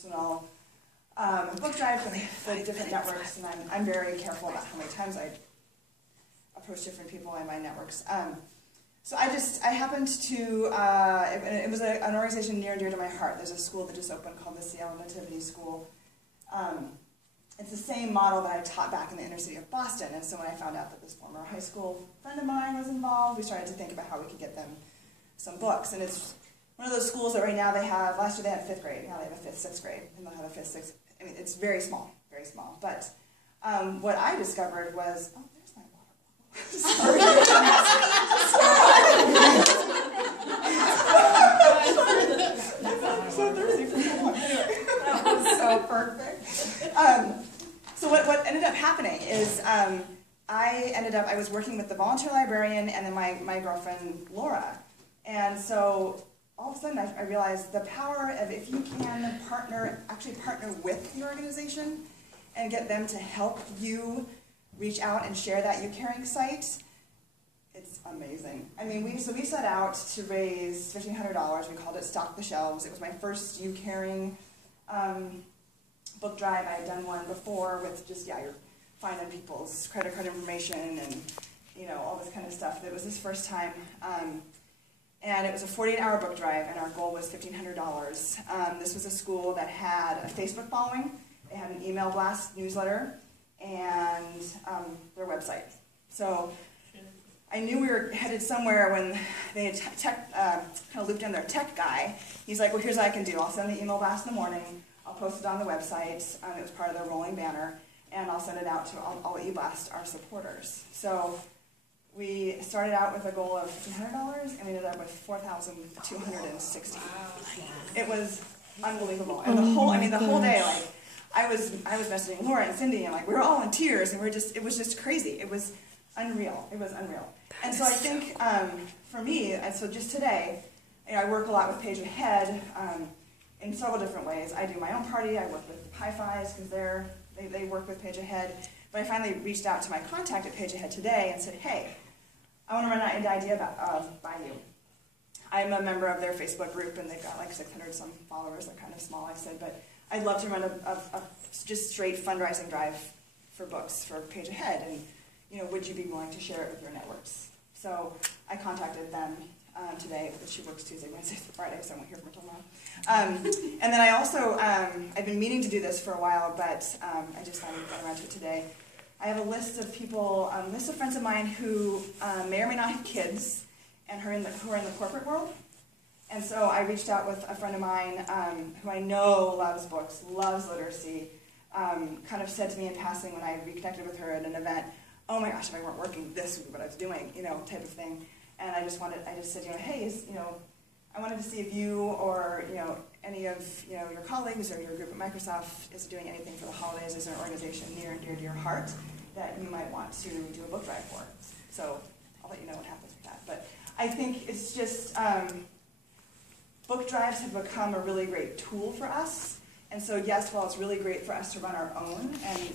personal book drive for the different networks, and I'm very careful about how many times I approach different people in my networks. So I happened to, it was an organization near and dear to my heart. There's a school that just opened called the Seattle Nativity School. It's the same model that I taught back in the inner city of Boston, and so when I found out that this former high school friend of mine was involved, we started to think about how we could get them some books. And it's one of those schools that right now they have, last year they had 5th grade, now they have a 5th, 6th grade, and they'll have a 5th, 6th, I mean, it's very small, very small. But what I discovered was, oh, there's my water bottle. So thirsty for more. That was so perfect. So what ended up happening is I was working with the volunteer librarian and then my girlfriend Laura. And so all of a sudden I realized the power of if you can actually partner with the organization and get them to help you reach out and share that U-Caring site, it's amazing. I mean, we set out to raise $1,500. We called it Stock the Shelves. It was my first U-Caring book drive. I had done one before with just, you're finding people's credit card information and, all this kind of stuff. It was this first time. And it was a 48-hour book drive, and our goal was $1,500. This was a school that had a Facebook following. They had an email blast newsletter and their website. So I knew we were headed somewhere when they had kind of looped in their tech guy. He's like, well, here's what I can do. I'll send the email blast in the morning. I'll post it on the website. It was part of their rolling banner. And I'll send it out to, I'll e-blast our supporters. So we started out with a goal of $1,500, and we ended up with $4,260. Wow. It was unbelievable. And the whole day, like, I was messaging Laura and Cindy, and like we were all in tears, and it was just crazy. It was unreal. It was unreal. And so I think for me, and so just today, I work a lot with Page Ahead in several different ways. I do my own party. I work with Hi-Fi's because they work with Page Ahead. But I finally reached out to my contact at Page Ahead today and said, hey, I want to run an idea by you. I'm a member of their Facebook group, and they've got like 600 some followers. They're kind of small, I said, but I'd love to run a just straight fundraising drive for books for Page Ahead, and would you be willing to share it with your networks? So I contacted them today, but she works Tuesday, Wednesday, Friday, so I won't hear from her tomorrow. And then I also, I've been meaning to do this for a while, but I just finally got around to it today. I have a list of people, a list of friends of mine who may or may not have kids and who are in the corporate world. And so I reached out with a friend of mine who I know loves books, loves literacy, kind of said to me in passing when I reconnected with her at an event, oh my gosh, if I weren't working, this would be what I was doing, type of thing. And I just said, hey, I wanted to see if you or, any of, your colleagues or your group at Microsoft is doing anything for the holidays. Is there an organization near and dear to your heart that you might want to do a book drive for? So I'll let you know what happens with that. But I think it's just, book drives have become a really great tool for us. And so yes, while it's really great for us to run our own, and,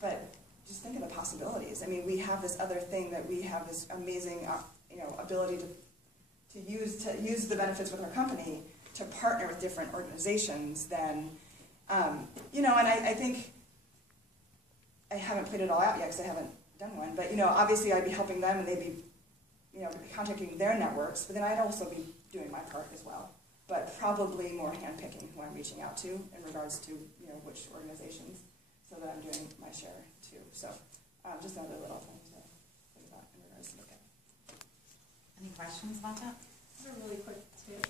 but just think of the possibilities. I mean, we have this other thing that we have this amazing, ability to use the benefits with our company to partner with different organizations. Then, and I think I haven't played it all out yet because I haven't done one. But obviously I'd be helping them, and they'd be, contacting their networks. But then I'd also be doing my part as well. But probably more handpicking who I'm reaching out to in regards to which organizations, so that I'm doing my share too. So just another little thing to think about in regards to book. Any questions about that? I have a really quick tip.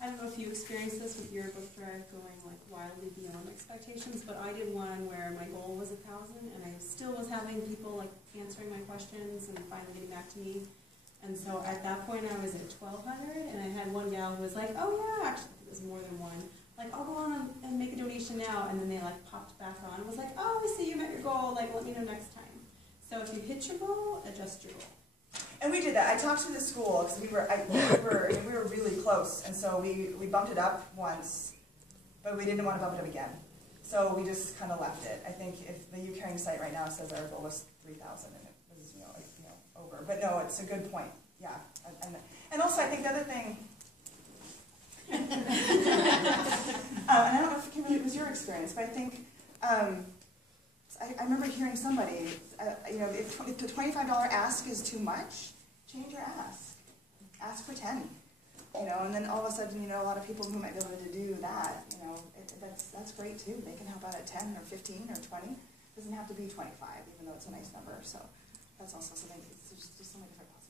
I don't know if you experienced this with your book drive going like wildly beyond expectations, but I did one where my goal was 1,000, and I still was having people like answering my questions and finally getting back to me. And so at that point I was at 1,200, and I had one gal who was like, oh yeah, actually it was more than one. Like, I'll go on and make a donation now, and then they like popped back on and was like, oh, we see you met your goal, like let me know next time. So if you hit your goal, adjust your goal. And we did that. I talked to the school because we were really close, and so we bumped it up once, but we didn't want to bump it up again. So we just kind of left it. I think if the U-Caring site right now says our goal was 3,000, and it was over. But no, it's a good point. Yeah, and also I think the other thing. And I don't know if experience, but I think, I remember hearing somebody, you know, if the $25 ask is too much, change your ask. Ask for 10. You know, and then all of a sudden, you know, a lot of people who might be able to do that, you know, that's great too. They can help out at 10 or 15 or 20. It doesn't have to be 25, even though it's a nice number. So that's also something, there's just so many different possibilities.